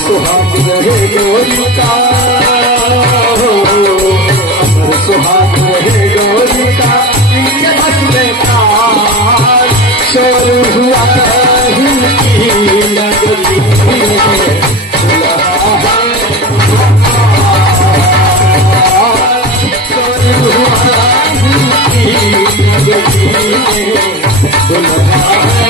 सुहाग रहे गोरी का, अमर सुहाग रहे गोरी का, इनके बदले का शोर हुआ ही नगरी में, दुल्हा है शोर हुआ ही नगरी में, दुल्हा है